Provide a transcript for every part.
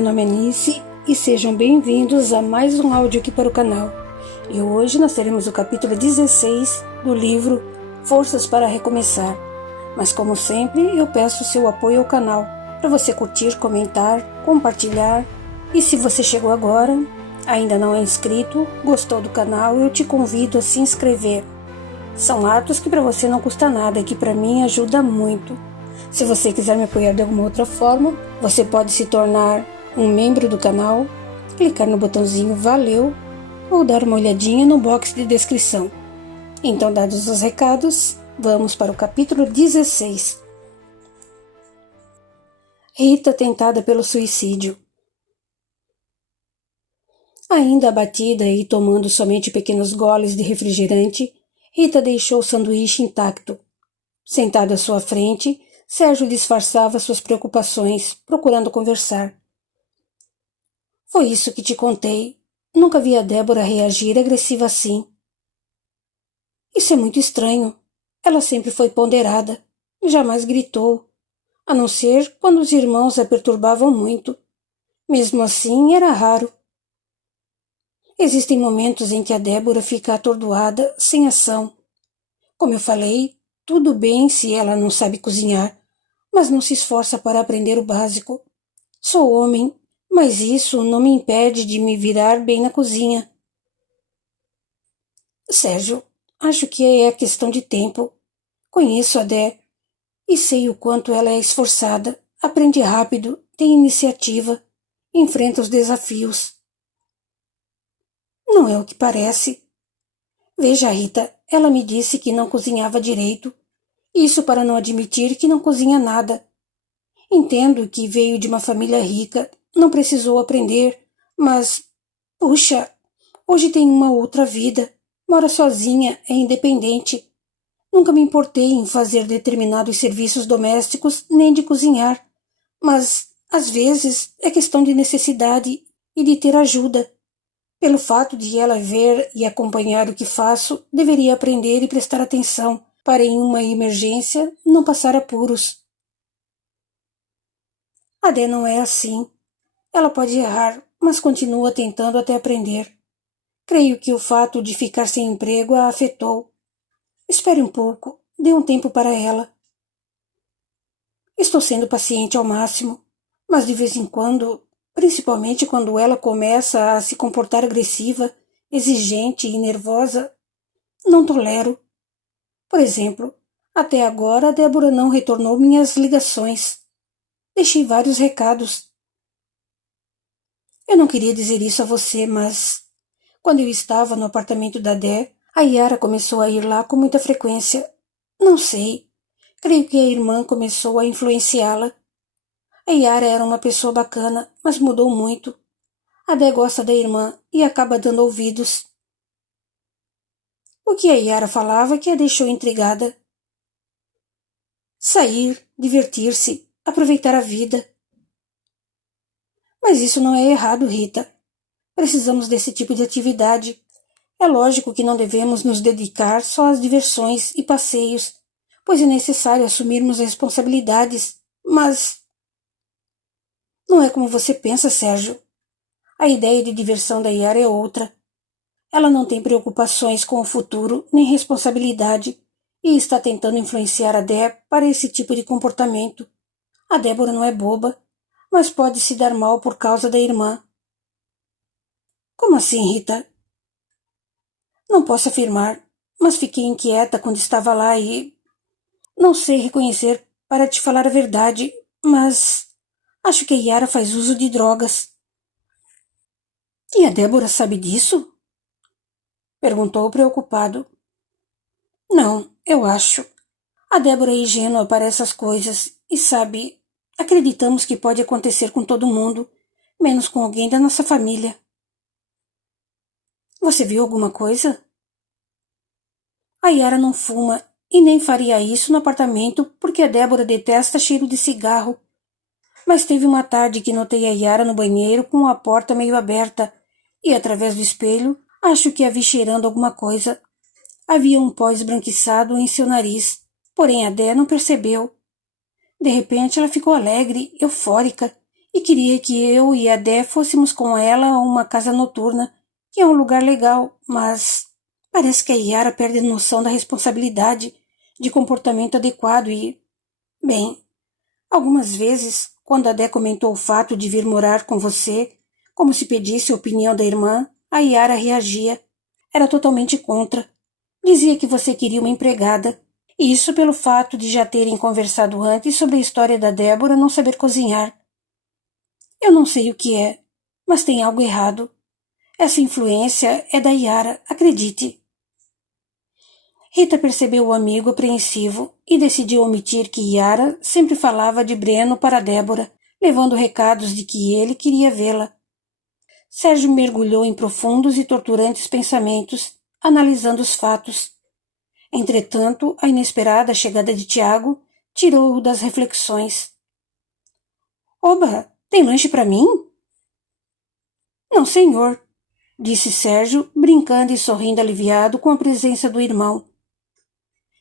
Meu nome é Nice e sejam bem-vindos a mais um áudio aqui para o canal. E hoje nós teremos o capítulo 16 do livro Forças para Recomeçar. Mas como sempre, eu peço o seu apoio ao canal, para você curtir, comentar, compartilhar. E se você chegou agora, ainda não é inscrito, gostou do canal, eu te convido a se inscrever. São atos que para você não custa nada e que para mim ajuda muito. Se você quiser me apoiar de alguma outra forma, você pode se tornar um membro do canal, clicar no botãozinho Valeu ou dar uma olhadinha no box de descrição. Então, dados os recados, vamos para o capítulo 16. Rita tentada pelo suicídio. Ainda abatida e tomando somente pequenos goles de refrigerante, Rita deixou o sanduíche intacto. Sentado à sua frente, Sérgio disfarçava suas preocupações, procurando conversar. Foi isso que te contei. Nunca vi a Débora reagir agressiva assim. Isso é muito estranho. Ela sempre foi ponderada. Jamais gritou. A não ser quando os irmãos a perturbavam muito. Mesmo assim, era raro. Existem momentos em que a Débora fica atordoada, sem ação. Como eu falei, tudo bem se ela não sabe cozinhar, mas não se esforça para aprender o básico. Sou homem, mas isso não me impede de me virar bem na cozinha. Sérgio, acho que é questão de tempo. Conheço a Dé e sei o quanto ela é esforçada, aprende rápido, tem iniciativa, enfrenta os desafios. Não é o que parece. Veja, Rita, ela me disse que não cozinhava direito. Isso para não admitir que não cozinha nada. Entendo que veio de uma família rica, não precisou aprender, mas, puxa, hoje tem uma outra vida, mora sozinha, é independente. Nunca me importei em fazer determinados serviços domésticos nem de cozinhar, mas, às vezes, é questão de necessidade e de ter ajuda. Pelo fato de ela ver e acompanhar o que faço, deveria aprender e prestar atenção para, em uma emergência, não passar apuros. A Dé não é assim. Ela pode errar, mas continua tentando até aprender. Creio que o fato de ficar sem emprego a afetou. Espere um pouco, dê um tempo para ela. Estou sendo paciente ao máximo, mas de vez em quando, principalmente quando ela começa a se comportar agressiva, exigente e nervosa, não tolero. Por exemplo, até agora a Débora não retornou minhas ligações. Deixei vários recados. Eu não queria dizer isso a você, mas quando eu estava no apartamento da Dé, a Yara começou a ir lá com muita frequência. Não sei. Creio que a irmã começou a influenciá-la. A Yara era uma pessoa bacana, mas mudou muito. A Dé gosta da irmã e acaba dando ouvidos. O que a Yara falava que a deixou intrigada. Sair, divertir-se, aproveitar a vida. Mas isso não é errado, Rita. Precisamos desse tipo de atividade. É lógico que não devemos nos dedicar só às diversões e passeios, pois é necessário assumirmos responsabilidades, mas não é como você pensa, Sérgio. A ideia de diversão da Yara é outra. Ela não tem preocupações com o futuro nem responsabilidade e está tentando influenciar a Dé para esse tipo de comportamento. A Débora não é boba, mas pode se dar mal por causa da irmã. Como assim, Rita? Não posso afirmar, mas fiquei inquieta quando estava lá e... Não sei reconhecer para te falar a verdade, mas acho que a Yara faz uso de drogas. E a Débora sabe disso? Perguntou preocupado. Não, eu acho. A Débora é ingênua para essas coisas e sabe, acreditamos que pode acontecer com todo mundo, menos com alguém da nossa família. Você viu alguma coisa? A Yara não fuma e nem faria isso no apartamento porque a Débora detesta cheiro de cigarro. Mas teve uma tarde que notei a Yara no banheiro com a porta meio aberta e, através do espelho, acho que a vi cheirando alguma coisa. Havia um pó esbranquiçado em seu nariz, porém a Dé não percebeu. De repente ela ficou alegre, eufórica, e queria que eu e a Dé fôssemos com ela a uma casa noturna, que é um lugar legal, mas parece que a Yara perde noção da responsabilidade, de comportamento adequado e, bem, algumas vezes, quando a Dé comentou o fato de vir morar com você, como se pedisse a opinião da irmã, a Yara reagia. Era totalmente contra. Dizia que você queria uma empregada. E isso pelo fato de já terem conversado antes sobre a história da Débora não saber cozinhar. Eu não sei o que é, mas tem algo errado. Essa influência é da Yara, acredite. Rita percebeu o amigo apreensivo e decidiu omitir que Yara sempre falava de Breno para Débora, levando recados de que ele queria vê-la. Sérgio mergulhou em profundos e torturantes pensamentos, analisando os fatos. Entretanto, a inesperada chegada de Tiago tirou-o das reflexões. Oba, tem lanche para mim? Não, senhor, disse Sérgio, brincando e sorrindo aliviado com a presença do irmão.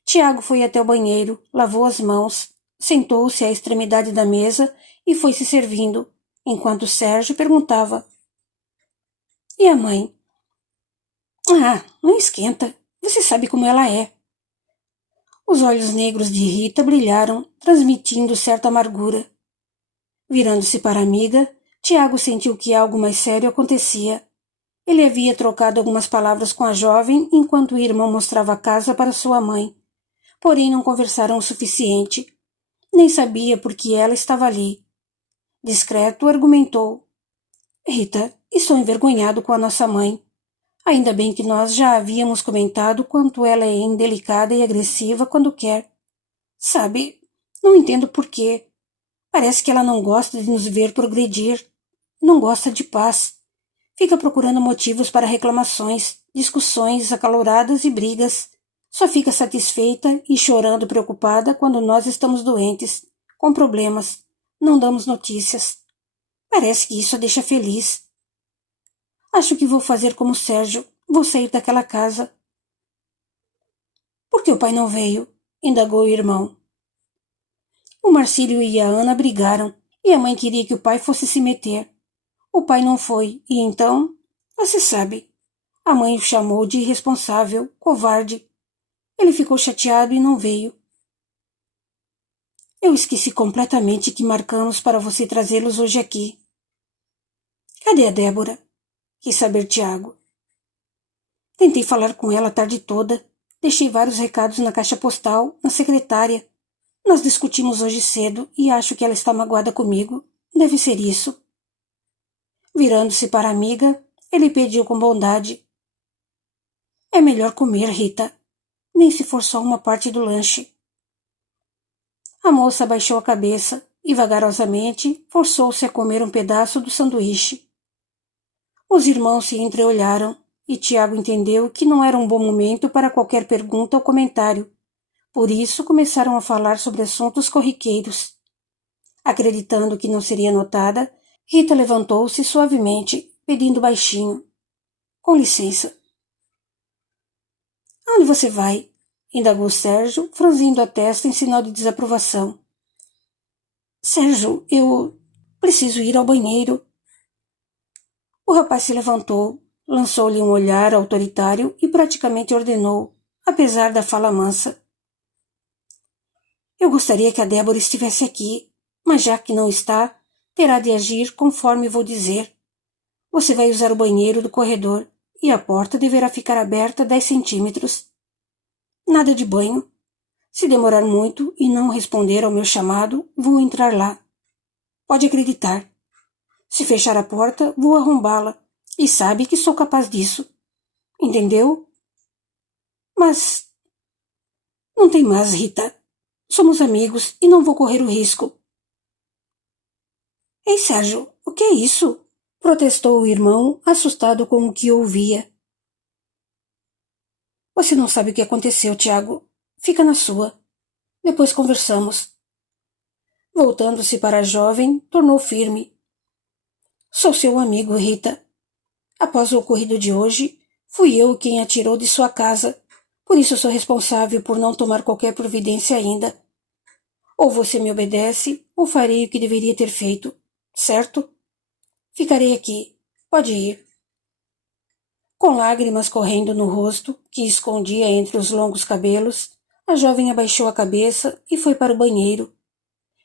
Tiago foi até o banheiro, lavou as mãos, sentou-se à extremidade da mesa e foi se servindo, enquanto Sérgio perguntava: E a mãe? Ah, não esquenta. Você sabe como ela é. Os olhos negros de Rita brilharam, transmitindo certa amargura. Virando-se para a amiga, Tiago sentiu que algo mais sério acontecia. Ele havia trocado algumas palavras com a jovem enquanto o irmão mostrava a casa para sua mãe. Porém não conversaram o suficiente. Nem sabia por que ela estava ali. Discreto, argumentou. Rita, estou envergonhado com a nossa mãe. Ainda bem que nós já havíamos comentado quanto ela é indelicada e agressiva quando quer. Sabe, não entendo por quê. Parece que ela não gosta de nos ver progredir. Não gosta de paz. Fica procurando motivos para reclamações, discussões acaloradas e brigas. Só fica satisfeita e chorando preocupada quando nós estamos doentes, com problemas. Não damos notícias. Parece que isso a deixa feliz. Acho que vou fazer como Sérgio. Vou sair daquela casa. Por que o pai não veio? Indagou o irmão. O Marcílio e a Ana brigaram, e a mãe queria que o pai fosse se meter. O pai não foi, e então, você sabe, a mãe o chamou de irresponsável, covarde. Ele ficou chateado e não veio. Eu esqueci completamente que marcamos para você trazê-los hoje aqui. Cadê a Débora? Quis saber Tiago. Tentei falar com ela a tarde toda. Deixei vários recados na caixa postal, na secretária. Nós discutimos hoje cedo e acho que ela está magoada comigo. Deve ser isso. Virando-se para a amiga, ele pediu com bondade. É melhor comer, Rita. Nem se for só uma parte do lanche. A moça abaixou a cabeça e, vagarosamente, forçou-se a comer um pedaço do sanduíche. Os irmãos se entreolharam e Tiago entendeu que não era um bom momento para qualquer pergunta ou comentário. Por isso começaram a falar sobre assuntos corriqueiros. Acreditando que não seria notada, Rita levantou-se suavemente, pedindo baixinho. Com licença. Aonde você vai? Indagou Sérgio, franzindo a testa em sinal de desaprovação. Sérgio, eu preciso ir ao banheiro. O rapaz se levantou, lançou-lhe um olhar autoritário e praticamente ordenou, apesar da fala mansa. Eu gostaria que a Débora estivesse aqui, mas já que não está, terá de agir conforme vou dizer. Você vai usar o banheiro do corredor e a porta deverá ficar aberta 10 centímetros. Nada de banho. Se demorar muito e não responder ao meu chamado, vou entrar lá. Pode acreditar. Se fechar a porta, vou arrombá-la, e sabe que sou capaz disso. Entendeu? Mas não tem mais, Rita. Somos amigos e não vou correr o risco. Ei, Sérgio, o que é isso? Protestou o irmão, assustado com o que ouvia. Você não sabe o que aconteceu, Tiago. Fica na sua. Depois conversamos. Voltando-se para a jovem, tornou firme. Sou seu amigo, Rita. Após o ocorrido de hoje, fui eu quem a tirou de sua casa. Por isso sou responsável por não tomar qualquer providência ainda. Ou você me obedece, ou farei o que deveria ter feito. certo? Ficarei aqui. Pode ir. Com lágrimas correndo no rosto, que escondia entre os longos cabelos, a jovem abaixou a cabeça e foi para o banheiro.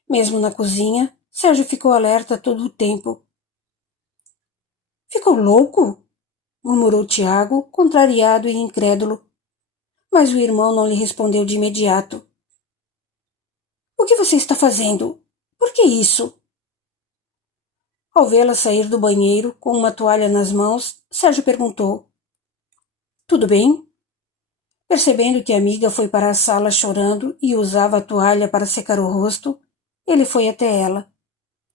Mesmo na cozinha, Sérgio ficou alerta todo o tempo. Ficou louco? Murmurou Tiago, contrariado e incrédulo. Mas o irmão não lhe respondeu de imediato. O que você está fazendo? Por que isso? Ao vê-la sair do banheiro, com uma toalha nas mãos, Sérgio perguntou. Tudo bem? Percebendo que a amiga foi para a sala chorando e usava a toalha para secar o rosto, ele foi até ela.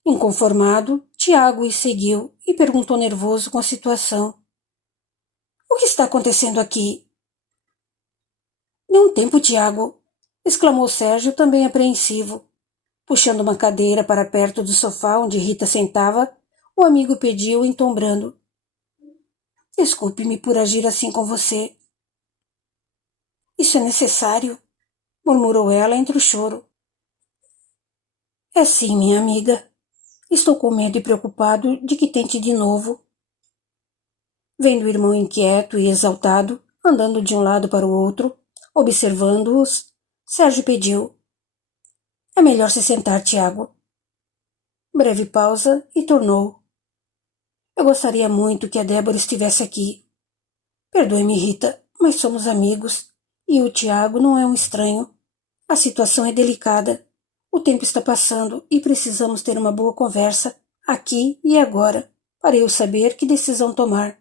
Inconformado, Tiago o seguiu e perguntou nervoso com a situação. O que está acontecendo aqui? Dê um tempo, Tiago, exclamou Sérgio, também apreensivo. Puxando uma cadeira para perto do sofá onde Rita sentava, o amigo pediu em tom brando. Desculpe-me por agir assim com você. Isso é necessário? Murmurou ela entre o choro. É sim, minha amiga. Estou com medo e preocupado de que tente de novo. Vendo o irmão inquieto e exaltado, andando de um lado para o outro, observando-os, Sérgio pediu. É melhor se sentar, Tiago. Breve pausa e tornou. Eu gostaria muito que a Débora estivesse aqui. Perdoe-me, Rita, mas somos amigos, e o Tiago não é um estranho. A situação é delicada. O tempo está passando e precisamos ter uma boa conversa, aqui e agora, para eu saber que decisão tomar.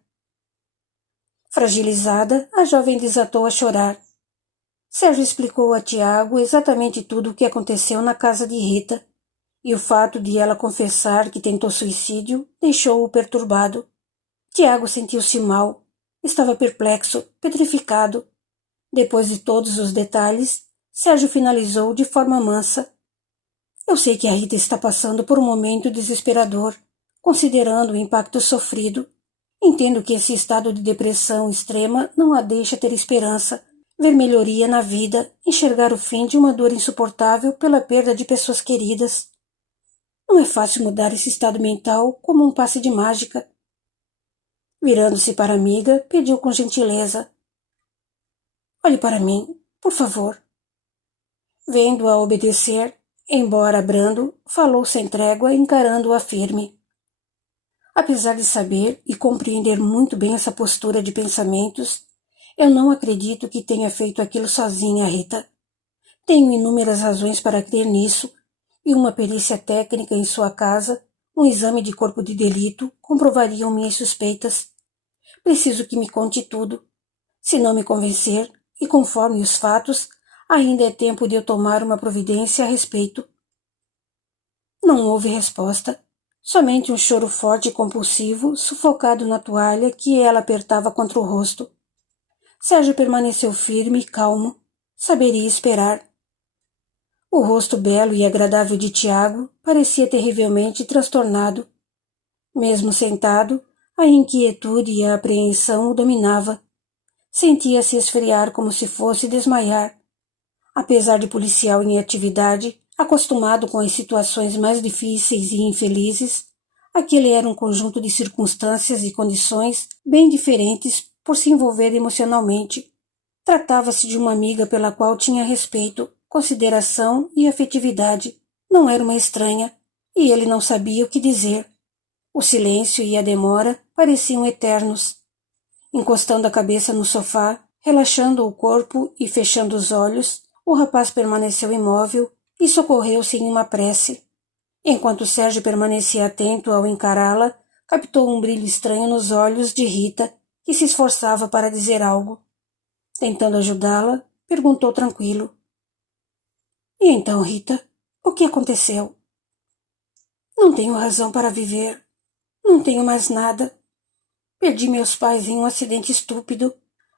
Fragilizada, a jovem desatou a chorar. Sérgio explicou a Tiago exatamente tudo o que aconteceu na casa de Rita, e o fato de ela confessar que tentou suicídio deixou-o perturbado. Tiago sentiu-se mal. Estava perplexo, petrificado. Depois de todos os detalhes, Sérgio finalizou de forma mansa. Eu sei que a Rita está passando por um momento desesperador, considerando o impacto sofrido. Entendo que esse estado de depressão extrema não a deixa ter esperança, ver melhoria na vida, enxergar o fim de uma dor insuportável pela perda de pessoas queridas. Não é fácil mudar esse estado mental como um passe de mágica. Virando-se para a amiga, pediu com gentileza. Olhe para mim, por favor. Vendo-a obedecer, embora brando, falou sem trégua, encarando-a firme. Apesar de saber e compreender muito bem essa postura de pensamentos, eu não acredito que tenha feito aquilo sozinha, Rita. Tenho inúmeras razões para crer nisso, e uma perícia técnica em sua casa, um exame de corpo de delito, comprovariam minhas suspeitas. Preciso que me conte tudo. Se não me convencer, e conforme os fatos, ainda é tempo de eu tomar uma providência a respeito. Não houve resposta. Somente um choro forte e compulsivo, sufocado na toalha que ela apertava contra o rosto. Sérgio permaneceu firme e calmo. Saberia esperar. O rosto belo e agradável de Tiago parecia terrivelmente transtornado. Mesmo sentado, a inquietude e a apreensão o dominava. Sentia-se esfriar como se fosse desmaiar. Apesar de policial em atividade, acostumado com as situações mais difíceis e infelizes, aquele era um conjunto de circunstâncias e condições bem diferentes por se envolver emocionalmente. Tratava-se de uma amiga pela qual tinha respeito, consideração e afetividade. Não era uma estranha, e ele não sabia o que dizer. O silêncio e a demora pareciam eternos. Encostando a cabeça no sofá, relaxando o corpo e fechando os olhos, o rapaz permaneceu imóvel e socorreu-se em uma prece. Enquanto Sérgio permanecia atento ao encará-la, captou um brilho estranho nos olhos de Rita, que se esforçava para dizer algo. Tentando ajudá-la, perguntou tranquilo. E então, Rita, o que aconteceu? Não tenho razão para viver. Não tenho mais nada. Perdi meus pais em um acidente estúpido,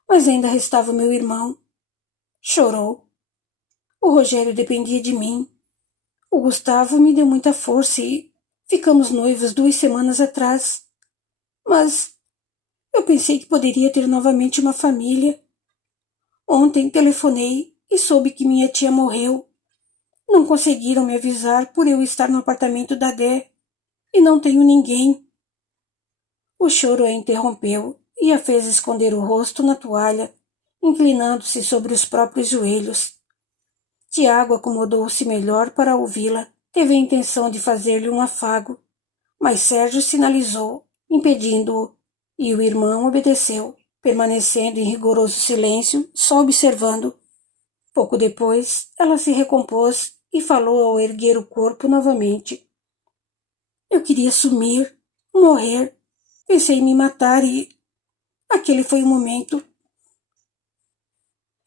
mas ainda restava meu irmão. Chorou. O Rogério dependia de mim. O Gustavo me deu muita força e ficamos noivos 2 semanas atrás. Mas eu pensei que poderia ter novamente uma família. Ontem telefonei e soube que minha tia morreu. Não conseguiram me avisar por eu estar no apartamento da Dé. E não tenho ninguém. O choro a interrompeu e a fez esconder o rosto na toalha, inclinando-se sobre os próprios joelhos. Tiago acomodou-se melhor para ouvi-la. Teve a intenção de fazer-lhe um afago, mas Sérgio sinalizou, impedindo-o, e o irmão obedeceu, permanecendo em rigoroso silêncio, só observando. Pouco depois, ela se recompôs e falou ao erguer o corpo novamente. Eu queria sumir, morrer. Pensei em me matar e... Aquele foi o momento.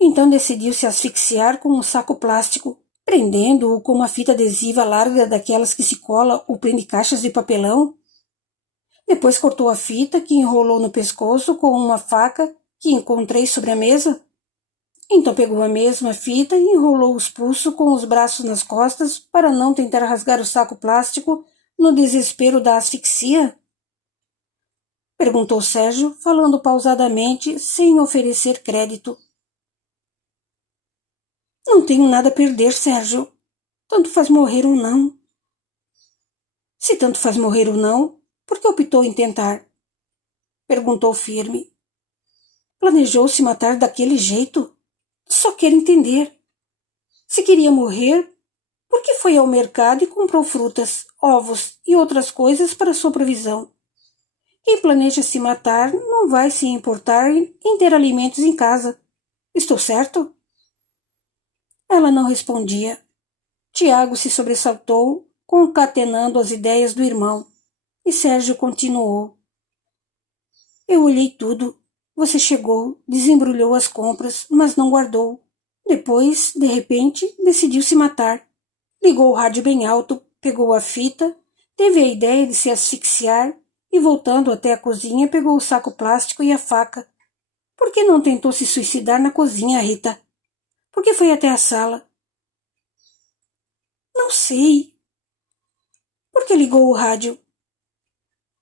Então decidiu se asfixiar com um saco plástico, prendendo-o com uma fita adesiva larga daquelas que se cola ou prende caixas de papelão. Depois cortou a fita, que enrolou no pescoço com uma faca que encontrei sobre a mesa. Então pegou a mesma fita e enrolou os pulsos com os braços nas costas para não tentar rasgar o saco plástico no desespero da asfixia? Perguntou Sérgio, falando pausadamente, sem oferecer crédito. Não tenho nada a perder, Sérgio. Tanto faz morrer ou não. Se tanto faz morrer ou não, por que optou em tentar? Perguntou firme. Planejou se matar daquele jeito? Só quero entender. Se queria morrer, por que foi ao mercado e comprou frutas, ovos e outras coisas para sua provisão? Quem planeja se matar não vai se importar em ter alimentos em casa. Estou certo? Ela não respondia. Tiago se sobressaltou, concatenando as ideias do irmão, e Sérgio continuou. Eu olhei tudo. Você chegou, desembrulhou as compras, mas não guardou. Depois, de repente, decidiu se matar. Ligou o rádio bem alto, pegou a fita, teve a ideia de se asfixiar e, voltando até a cozinha, pegou o saco plástico e a faca. Por que não tentou se suicidar na cozinha, Rita? Por que foi até a sala? Não sei. Por que ligou o rádio?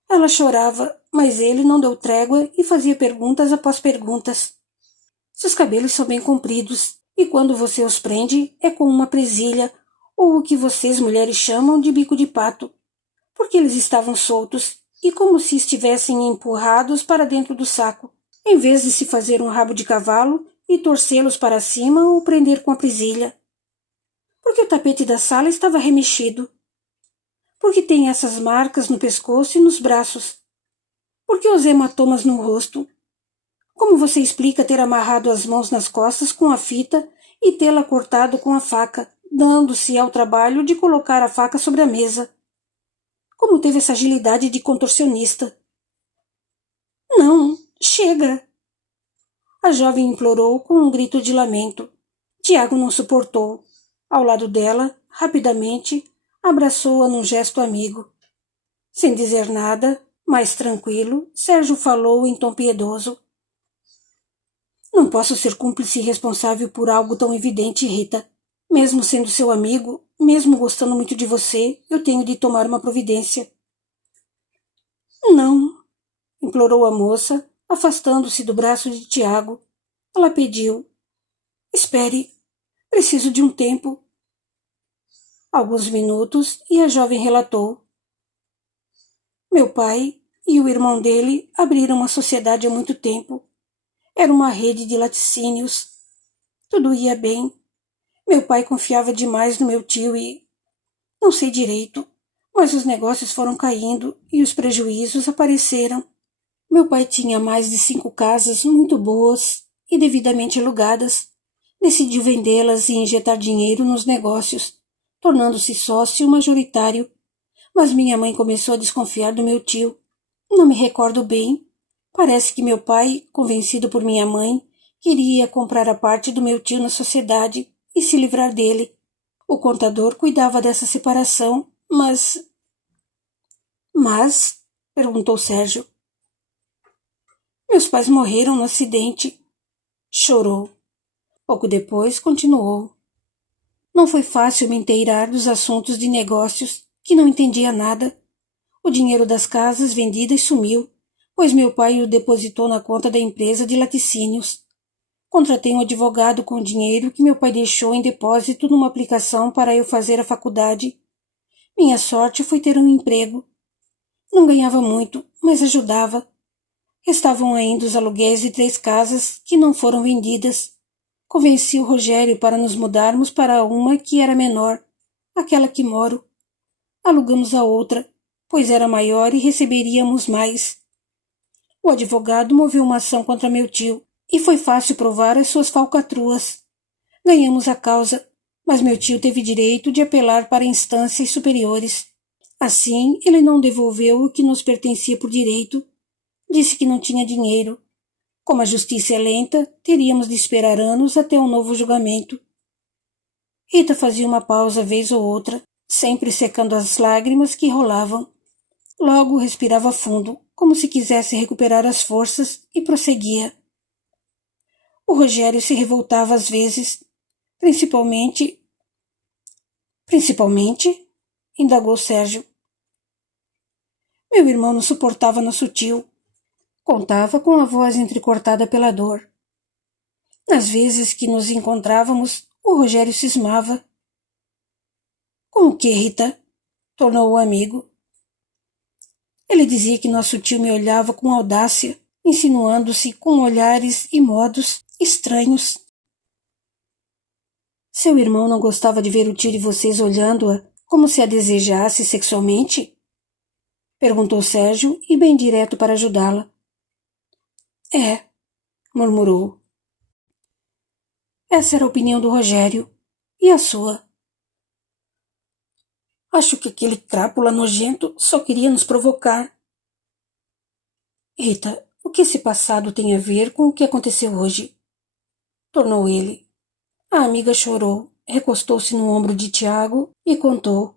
Ela chorava, mas ele não deu trégua e fazia perguntas após perguntas. Seus cabelos são bem compridos, e quando você os prende é com uma presilha, ou o que vocês mulheres chamam de bico de pato, porque eles estavam soltos e como se estivessem empurrados para dentro do saco, em vez de se fazer um rabo de cavalo e torcê-los para cima ou prender com a presilha. Porque o tapete da sala estava remexido. Porque tem essas marcas no pescoço e nos braços. Porque os hematomas no rosto. Como você explica ter amarrado as mãos nas costas com a fita e tê-la cortado com a faca, dando-se ao trabalho de colocar a faca sobre a mesa? Como teve essa agilidade de contorcionista? Não, chega! A jovem implorou com um grito de lamento. Tiago não suportou. Ao lado dela, rapidamente, abraçou-a num gesto amigo. Sem dizer nada, mais tranquilo, Sérgio falou em tom piedoso. Não posso ser cúmplice e responsável por algo tão evidente, Rita. Mesmo sendo seu amigo, mesmo gostando muito de você, eu tenho de tomar uma providência. Não, implorou a moça, afastando-se do braço de Tiago. Ela pediu. Espere, preciso de um tempo. Alguns minutos e a jovem relatou. Meu pai e o irmão dele abriram uma sociedade há muito tempo. Era uma rede de laticínios. Tudo ia bem. Meu pai confiava demais no meu tio e... Não sei direito, mas os negócios foram caindo e os prejuízos apareceram. Meu pai tinha mais de 5 casas muito boas e devidamente alugadas. Decidiu vendê-las e injetar dinheiro nos negócios, tornando-se sócio majoritário. Mas minha mãe começou a desconfiar do meu tio. Não me recordo bem. Parece que meu pai, convencido por minha mãe, queria comprar a parte do meu tio na sociedade e se livrar dele. O contador cuidava dessa separação, mas... Mas? Perguntou Sérgio. Meus pais morreram no acidente. Chorou. Pouco depois continuou. Não foi fácil me inteirar dos assuntos de negócios, que não entendia nada. O dinheiro das casas vendidas sumiu, pois meu pai o depositou na conta da empresa de laticínios. Contratei um advogado com o dinheiro que meu pai deixou em depósito numa aplicação para eu fazer a faculdade. Minha sorte foi ter um emprego. Não ganhava muito, mas ajudava. Restavam ainda os aluguéis de 3 casas que não foram vendidas. Convenci o Rogério para nos mudarmos para uma que era menor, aquela que moro. Alugamos a outra, pois era maior e receberíamos mais. O advogado moveu uma ação contra meu tio, e foi fácil provar as suas falcatruas. Ganhamos a causa, mas meu tio teve direito de apelar para instâncias superiores. Assim, ele não devolveu o que nos pertencia por direito. Disse que não tinha dinheiro. Como a justiça é lenta, teríamos de esperar anos até um novo julgamento. Rita fazia uma pausa vez ou outra, sempre secando as lágrimas que rolavam. Logo respirava fundo, como se quisesse recuperar as forças, e prosseguia. O Rogério se revoltava às vezes, principalmente, indagou Sérgio. Meu irmão não suportava nosso tio. Contava com a voz entrecortada pela dor. Nas vezes que nos encontrávamos, o Rogério cismava. Com o que, Rita? Tornou o amigo. Ele dizia que nosso tio me olhava com audácia, insinuando-se com olhares e modos estranhos. Seu irmão não gostava de ver o tio de vocês olhando-a como se a desejasse sexualmente? Perguntou Sérgio, e bem direto para ajudá-la. É, murmurou. Essa era a opinião do Rogério. E a sua? Acho que aquele crápula nojento só queria nos provocar. Rita, o que esse passado tem a ver com o que aconteceu hoje? Tornou ele. A amiga chorou, recostou-se no ombro de Tiago e contou.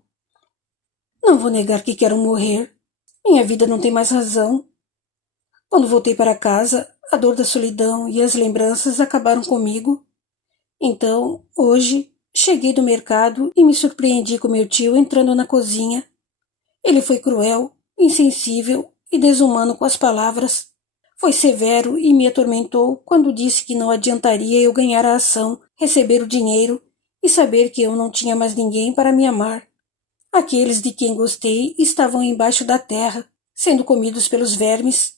Não vou negar que quero morrer. Minha vida não tem mais razão. Quando voltei para casa, a dor da solidão e as lembranças acabaram comigo. Então, hoje, cheguei do mercado e me surpreendi com meu tio entrando na cozinha. Ele foi cruel, insensível e desumano com as palavras. Foi severo e me atormentou quando disse que não adiantaria eu ganhar a ação, receber o dinheiro e saber que eu não tinha mais ninguém para me amar. Aqueles de quem gostei estavam embaixo da terra, sendo comidos pelos vermes.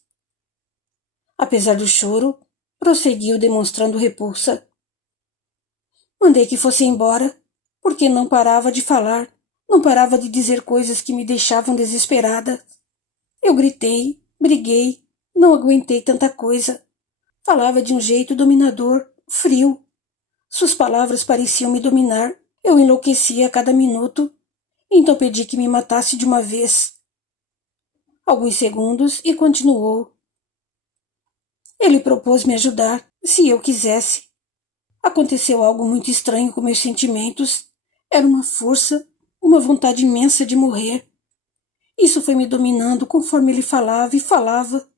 Apesar do choro, prosseguiu demonstrando repulsa. Mandei que fosse embora, porque não parava de falar, não parava de dizer coisas que me deixavam desesperada. Eu gritei, briguei, não aguentei tanta coisa. Falava de um jeito dominador, frio. Suas palavras pareciam me dominar. Eu enlouquecia a cada minuto. Então pedi que me matasse de uma vez. Alguns segundos e continuou. Ele propôs me ajudar, se eu quisesse. Aconteceu algo muito estranho com meus sentimentos. Era uma força, uma vontade imensa de morrer. Isso foi me dominando conforme ele falava e falava.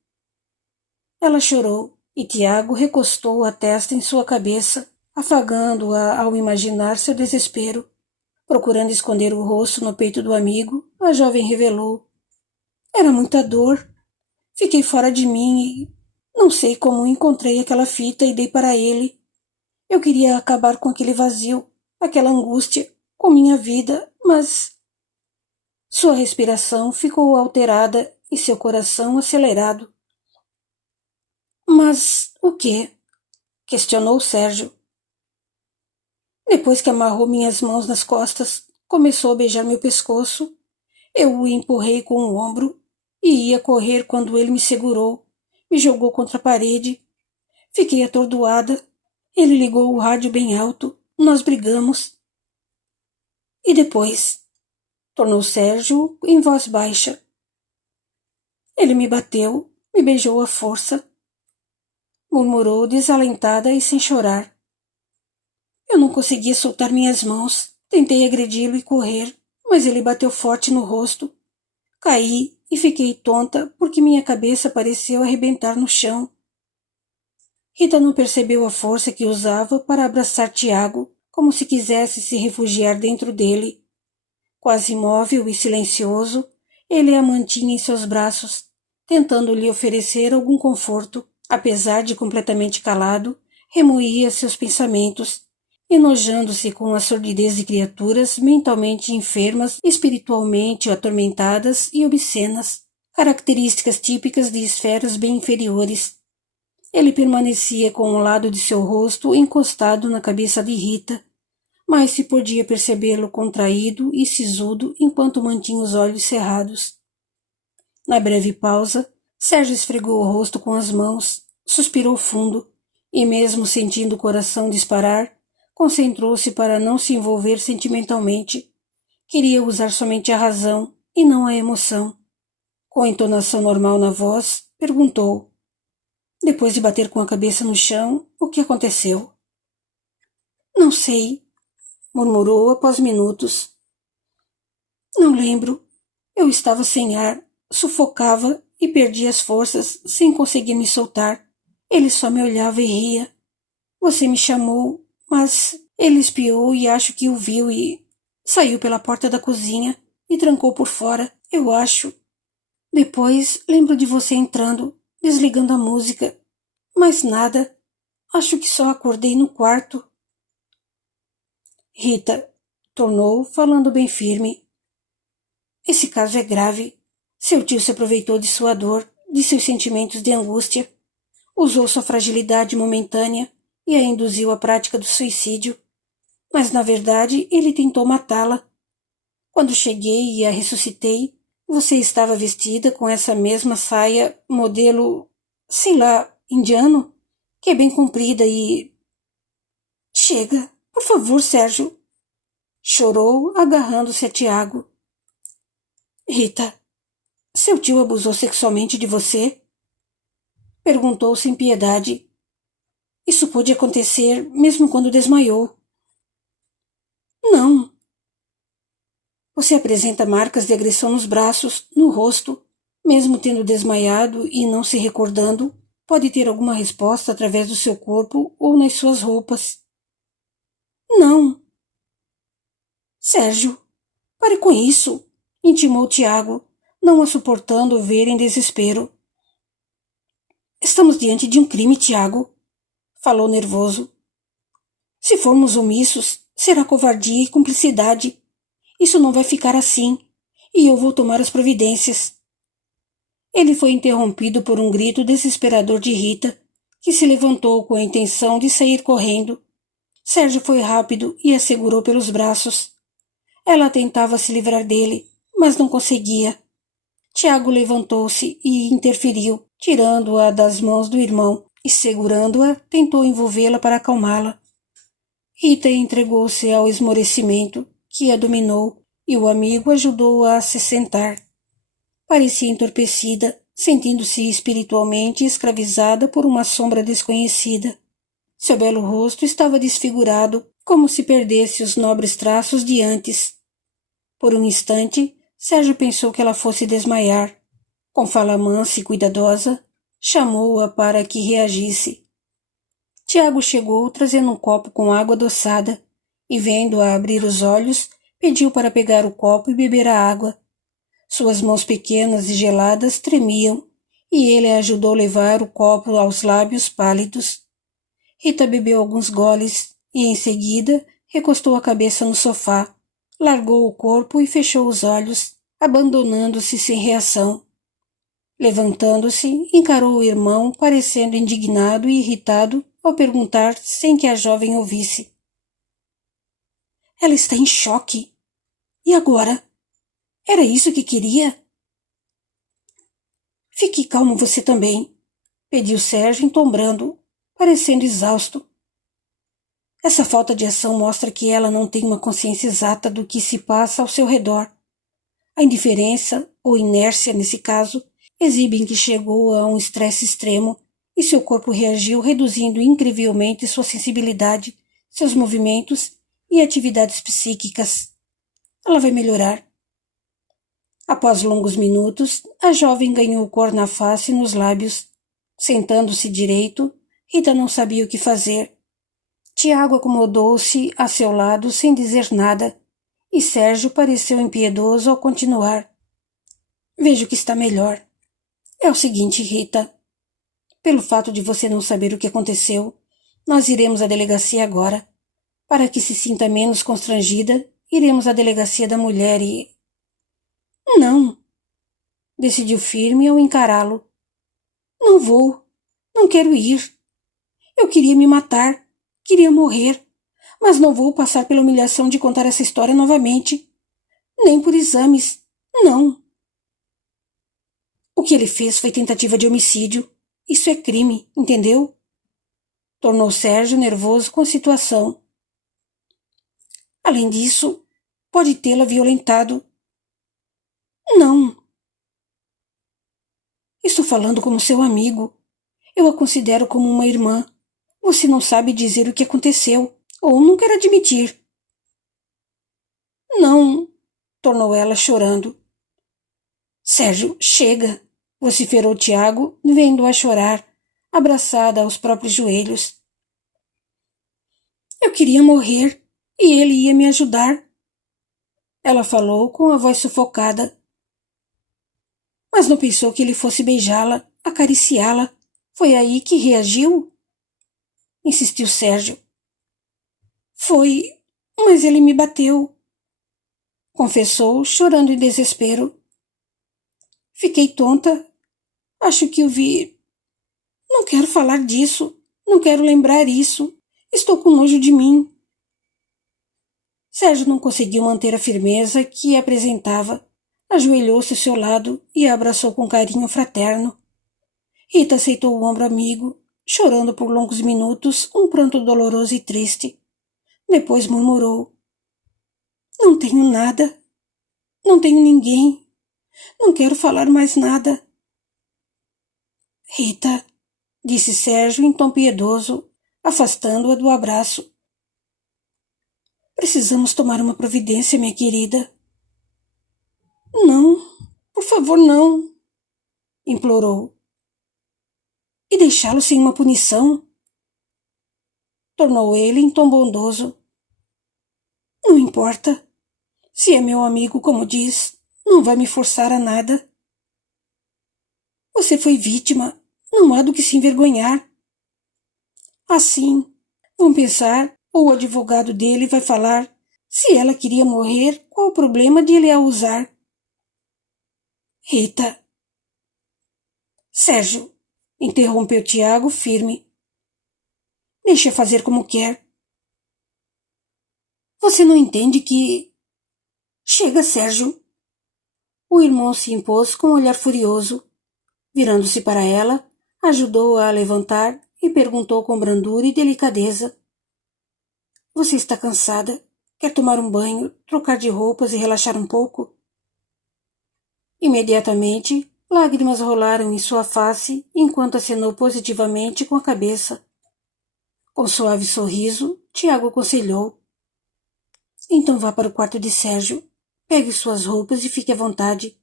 Ela chorou e Tiago recostou a testa em sua cabeça, afagando-a ao imaginar seu desespero. Procurando esconder o rosto no peito do amigo, a jovem revelou. Era muita dor. Fiquei fora de mim e não sei como encontrei aquela fita e dei para ele. Eu queria acabar com aquele vazio, aquela angústia, com minha vida, mas... Sua respiração ficou alterada e seu coração acelerado. Mas o quê? Questionou Sérgio. Depois que amarrou minhas mãos nas costas, começou a beijar meu pescoço. Eu o empurrei com o ombro e ia correr quando ele me segurou, me jogou contra a parede. Fiquei atordoada. Ele ligou o rádio bem alto. Nós brigamos. E depois? Tornou Sérgio em voz baixa. Ele me bateu, me beijou à força. Murmurou desalentada e sem chorar. Eu não conseguia soltar minhas mãos. Tentei agredi-lo e correr, mas ele bateu forte no rosto. Caí e fiquei tonta porque minha cabeça pareceu arrebentar no chão. Rita não percebeu a força que usava para abraçar Tiago, como se quisesse se refugiar dentro dele. Quase imóvel e silencioso, ele a mantinha em seus braços, tentando lhe oferecer algum conforto. Apesar de completamente calado, remoía seus pensamentos, enojando-se com a sordidez de criaturas mentalmente enfermas, espiritualmente atormentadas e obscenas. características típicas de esferas bem inferiores. Ele permanecia com um lado de seu rosto encostado na cabeça de Rita, mas se podia percebê-lo contraído e sisudo enquanto mantinha os olhos cerrados. Na breve pausa, Sérgio esfregou o rosto com as mãos, suspirou fundo e, mesmo sentindo o coração disparar, concentrou-se para não se envolver sentimentalmente. Queria usar somente a razão e não a emoção. Com a entonação normal na voz, perguntou, depois de bater com a cabeça no chão, o que aconteceu. Não sei, murmurou após minutos. Não lembro. Eu estava sem ar, sufocava e perdi as forças sem conseguir me soltar. Ele só me olhava e ria. Você me chamou, mas ele espiou e acho que o viu e saiu pela porta da cozinha e trancou por fora, eu acho. Depois lembro de você entrando, desligando a música. Mas nada. Acho que só acordei no quarto. Rita, tornou, falando bem firme. Esse caso é grave. Seu tio se aproveitou de sua dor, de seus sentimentos de angústia. Usou sua fragilidade momentânea e a induziu à prática do suicídio. Mas, na verdade, ele tentou matá-la. Quando cheguei e a ressuscitei, você estava vestida com essa mesma saia, modelo, sei lá, indiano, que é bem comprida e... Chega, por favor, Sérgio. Chorou, agarrando-se a Tiago. Rita, seu tio abusou sexualmente de você? Perguntou sem piedade. Isso pôde acontecer mesmo quando desmaiou. Não. Você apresenta marcas de agressão nos braços, no rosto. Mesmo tendo desmaiado e não se recordando, pode ter alguma resposta através do seu corpo ou nas suas roupas. Não. Sérgio, pare com isso, intimou Tiago, não a suportando ver em desespero. Estamos diante de um crime, Tiago, falou nervoso. Se formos omissos, será covardia e cumplicidade. Isso não vai ficar assim, e eu vou tomar as providências. Ele foi interrompido por um grito desesperador de Rita, que se levantou com a intenção de sair correndo. Sérgio foi rápido e a segurou pelos braços. Ela tentava se livrar dele, mas não conseguia. Tiago levantou-se e interferiu, tirando-a das mãos do irmão e, segurando-a, tentou envolvê-la para acalmá-la. Rita entregou-se ao esmorecimento, que a dominou, e o amigo ajudou-a a se sentar. Parecia entorpecida, sentindo-se espiritualmente escravizada por uma sombra desconhecida. Seu belo rosto estava desfigurado, como se perdesse os nobres traços de antes. Por um instante, Sérgio pensou que ela fosse desmaiar. Com fala mansa e cuidadosa, chamou-a para que reagisse. Tiago chegou trazendo um copo com água adoçada e, vendo-a abrir os olhos, pediu para pegar o copo e beber a água. Suas mãos pequenas e geladas tremiam e ele a ajudou a levar o copo aos lábios pálidos. Rita bebeu alguns goles e, em seguida, recostou a cabeça no sofá, largou o corpo e fechou os olhos, abandonando-se sem reação. Levantando-se, encarou o irmão, parecendo indignado e irritado ao perguntar sem que a jovem ouvisse. Ela está em choque. E agora? Era isso que queria? Fique calmo você também, pediu Sérgio entombrando, parecendo exausto. Essa falta de ação mostra que ela não tem uma consciência exata do que se passa ao seu redor. A indiferença, ou inércia nesse caso, exibem que chegou a um estresse extremo e seu corpo reagiu reduzindo incrivelmente sua sensibilidade, seus movimentos e atividades psíquicas. Ela vai melhorar. Após longos minutos, a jovem ganhou cor na face e nos lábios. Sentando-se direito, Rita não sabia o que fazer. Tiago acomodou-se a seu lado sem dizer nada, e Sérgio pareceu impiedoso ao continuar. Vejo que está melhor. É o seguinte, Rita. Pelo fato de você não saber o que aconteceu, nós iremos à delegacia agora. Para que se sinta menos constrangida, iremos à delegacia da mulher e... Não. decidiu firme ao encará-lo. Não vou. Não quero ir. Eu queria me matar. Queria morrer. Mas não vou passar pela humilhação de contar essa história novamente. Nem por exames. Não. O que ele fez foi tentativa de homicídio. Isso é crime, entendeu? Tornou Sérgio nervoso com a situação. Além disso, pode tê-la violentado. Não. Estou falando como seu amigo. Eu a considero como uma irmã. Você não sabe dizer o que aconteceu, ou não quer admitir. Não, tornou ela chorando. Sérgio, chega, vociferou Tiago, vendo-a chorar, abraçada aos próprios joelhos. Eu queria morrer, e ele ia me ajudar. Ela falou com a voz sufocada. Mas não pensou que ele fosse beijá-la, acariciá-la. Foi aí que reagiu? Insistiu Sérgio. Foi, mas ele me bateu. Confessou, chorando em desespero. Fiquei tonta. Acho que o vi. Não quero falar disso. Não quero lembrar isso. Estou com nojo de mim. Sérgio não conseguiu manter a firmeza que apresentava. Ajoelhou-se ao seu lado e a abraçou com carinho fraterno. Rita aceitou o ombro amigo, chorando por longos minutos um pranto doloroso e triste. Depois murmurou. Não tenho nada. Não tenho ninguém. Não quero falar mais nada. Rita, disse Sérgio em tom piedoso, afastando-a do abraço. Precisamos tomar uma providência, minha querida. Não, por favor, não, implorou. E deixá-lo sem uma punição? Tornou ele em tom bondoso. Não importa. Se é meu amigo, como diz, não vai me forçar a nada. Você foi vítima, não há do que se envergonhar. Assim, vão pensar, ou o advogado dele vai falar, se ela queria morrer, qual o problema de ele a usar? Rita. Sérgio, interrompeu Tiago firme. Deixa fazer como quer. Você não entende que... Chega, Sérgio. O irmão se impôs com um olhar furioso. Virando-se para ela, ajudou-a a levantar e perguntou com brandura e delicadeza. Você está cansada? Quer tomar um banho, trocar de roupas e relaxar um pouco? Imediatamente, lágrimas rolaram em sua face enquanto acenou positivamente com a cabeça. Com suave sorriso, Tiago aconselhou. Então vá para o quarto de Sérgio. Pegue suas roupas e fique à vontade.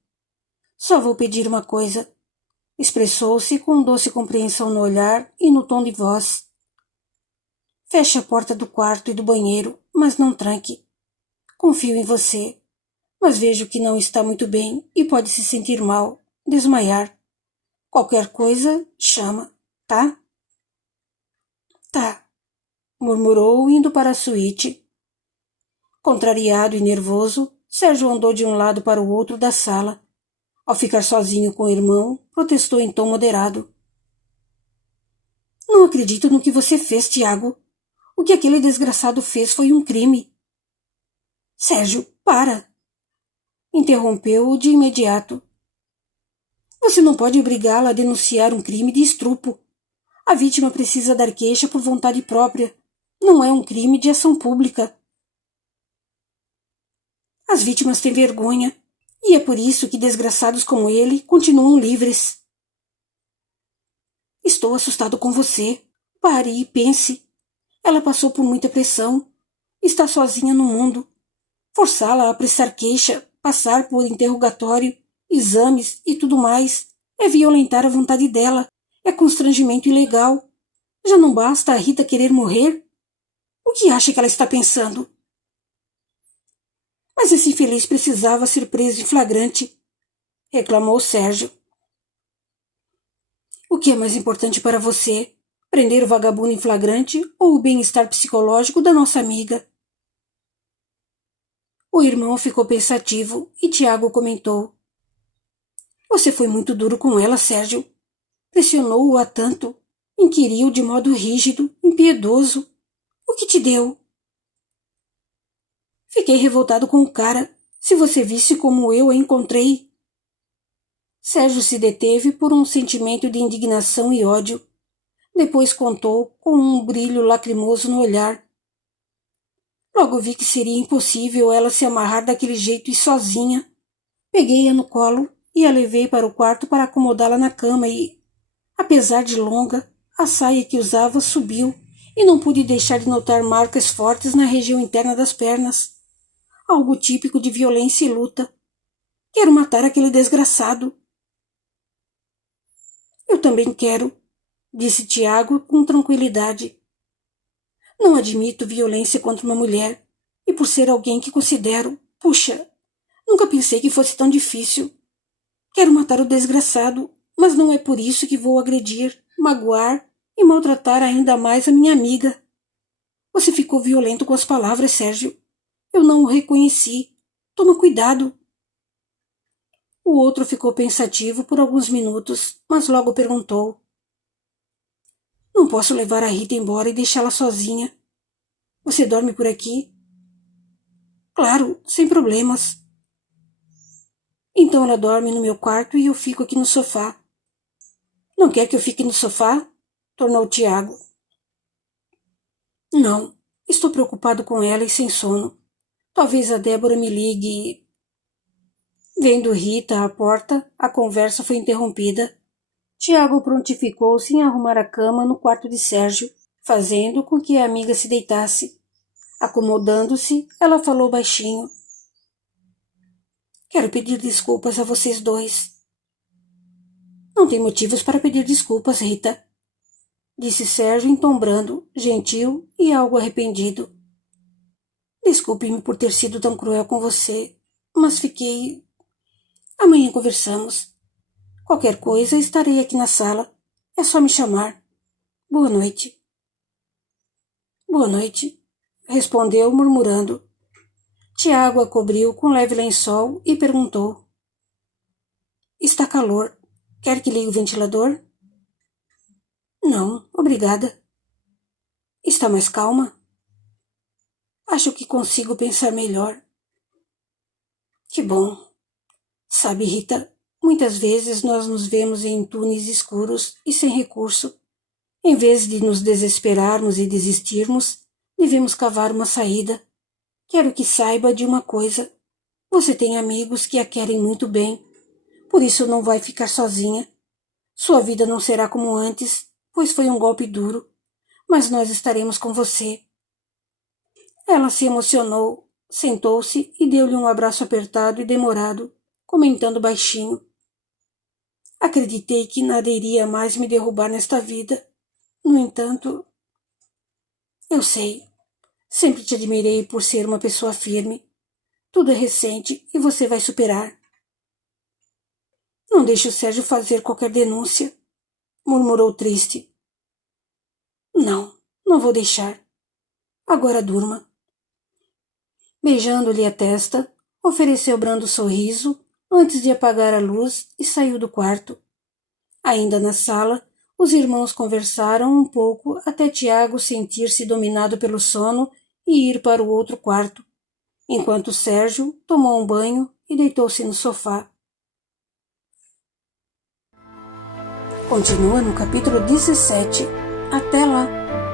Só vou pedir uma coisa. Expressou-se com doce compreensão no olhar e no tom de voz. Feche a porta do quarto e do banheiro, mas não tranque. Confio em você, mas vejo que não está muito bem e pode se sentir mal, desmaiar. Qualquer coisa, chama, tá? Tá, murmurou indo para a suíte. Contrariado e nervoso, Sérgio andou de um lado para o outro da sala. Ao ficar sozinho com o irmão, protestou em tom moderado. Não acredito no que você fez, Tiago. O que aquele desgraçado fez foi um crime. Sérgio, para! Interrompeu-o de imediato. Você não pode obrigá-la a denunciar um crime de estupro. A vítima precisa dar queixa por vontade própria. Não é um crime de ação pública. As vítimas têm vergonha, e é por isso que desgraçados como ele continuam livres. Estou assustado com você. Pare e pense. Ela passou por muita pressão. Está sozinha no mundo. Forçá-la a prestar queixa, passar por interrogatório, exames e tudo mais é violentar a vontade dela. É constrangimento ilegal. Já não basta a Rita querer morrer? O que acha que ela está pensando? Mas esse infeliz precisava ser preso em flagrante, reclamou Sérgio. O que é mais importante para você? Prender o vagabundo em flagrante ou o bem-estar psicológico da nossa amiga? O irmão ficou pensativo e Tiago comentou. Você foi muito duro com ela, Sérgio. Pressionou-a tanto. Inquiriu de modo rígido, impiedoso. O que te deu? Fiquei revoltado com o cara. Se você visse como eu a encontrei. Sérgio se deteve por um sentimento de indignação e ódio. Depois contou, com um brilho lacrimoso no olhar. Logo vi que seria impossível ela se amarrar daquele jeito e sozinha. Peguei-a no colo e a levei para o quarto para acomodá-la na cama e, apesar de longa, a saia que usava subiu e não pude deixar de notar marcas fortes na região interna das pernas. Algo típico de violência e luta. Quero matar aquele desgraçado. Eu também quero, disse Tiago com tranquilidade. Não admito violência contra uma mulher, e por ser alguém que considero, puxa, nunca pensei que fosse tão difícil. Quero matar o desgraçado, mas não é por isso que vou agredir, magoar e maltratar ainda mais a minha amiga. Você ficou violento com as palavras, Sérgio. Eu não o reconheci. Toma cuidado. O outro ficou pensativo por alguns minutos, mas logo perguntou. Não posso levar a Rita embora e deixá-la sozinha. Você dorme por aqui? Claro, sem problemas. Então ela dorme no meu quarto e eu fico aqui no sofá. Não quer que eu fique no sofá? Tornou Tiago. Não, estou preocupado com ela e sem sono. Talvez a Débora me ligue e... Vendo Rita à porta, a conversa foi interrompida. Tiago prontificou-se em arrumar a cama no quarto de Sérgio, fazendo com que a amiga se deitasse. Acomodando-se, ela falou baixinho. Quero pedir desculpas a vocês dois. Não tem motivos para pedir desculpas, Rita, disse Sérgio em tom brando, gentil e algo arrependido. Desculpe-me por ter sido tão cruel com você, mas fiquei... Amanhã conversamos. Qualquer coisa, estarei aqui na sala. É só me chamar. Boa noite. Boa noite, respondeu murmurando. Tiago a cobriu com leve lençol e perguntou. Está calor. Quer que ligue o ventilador? Não, obrigada. Está mais calma? Acho que consigo pensar melhor. Que bom. Sabe, Rita, muitas vezes nós nos vemos em túneis escuros e sem recurso. Em vez de nos desesperarmos e desistirmos, devemos cavar uma saída. Quero que saiba de uma coisa. Você tem amigos que a querem muito bem. Por isso não vai ficar sozinha. Sua vida não será como antes, pois foi um golpe duro. Mas nós estaremos com você. Ela se emocionou, sentou-se e deu-lhe um abraço apertado e demorado, comentando baixinho. Acreditei que nada iria mais me derrubar nesta vida. No entanto, eu sei. Sempre te admirei por ser uma pessoa firme. Tudo é recente e você vai superar. Não deixe o Sérgio fazer qualquer denúncia, murmurou triste. Não, não vou deixar. Agora durma. Beijando-lhe a testa, ofereceu brando sorriso antes de apagar a luz e saiu do quarto. Ainda na sala, os irmãos conversaram um pouco até Tiago sentir-se dominado pelo sono e ir para o outro quarto, enquanto Sérgio tomou um banho e deitou-se no sofá. Continua no capítulo 17. Até lá!